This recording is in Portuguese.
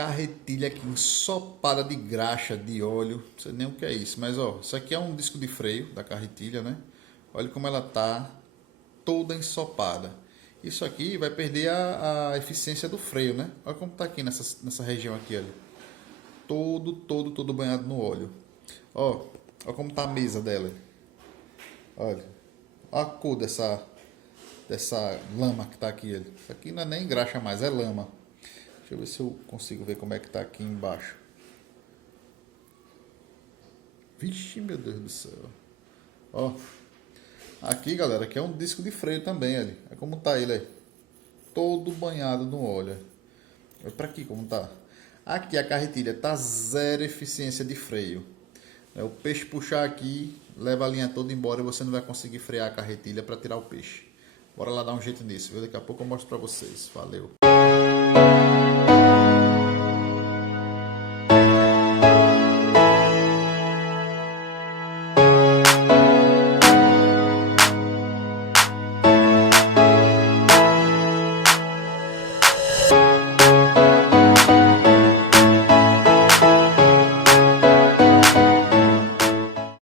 carretilha aqui ensopada de graxa, de óleo. Não sei nem o que é isso, mas ó, isso aqui é um disco de freio da carretilha, né? Olha como ela tá toda ensopada. Isso aqui vai perder a eficiência do freio, né? Olha como tá aqui nessa região aqui, olha. Todo banhado no óleo. Ó, olha como tá a mesa dela. Olha, olha a cor dessa lama que tá aqui, olha. Isso aqui não é nem graxa mais, é lama. Deixa eu ver se eu consigo ver como é que tá aqui embaixo. Vixe, meu Deus do céu. Ó, aqui, galera, aqui é um disco de freio também, olha. É como tá ele aí. Todo banhado no óleo. Olha pra aqui como tá. Aqui a carretilha tá zero eficiência de freio. O peixe puxar aqui, leva a linha toda embora e você não vai conseguir frear a carretilha para tirar o peixe. Bora lá dar um jeito nisso, viu? Daqui a pouco eu mostro pra vocês. Valeu!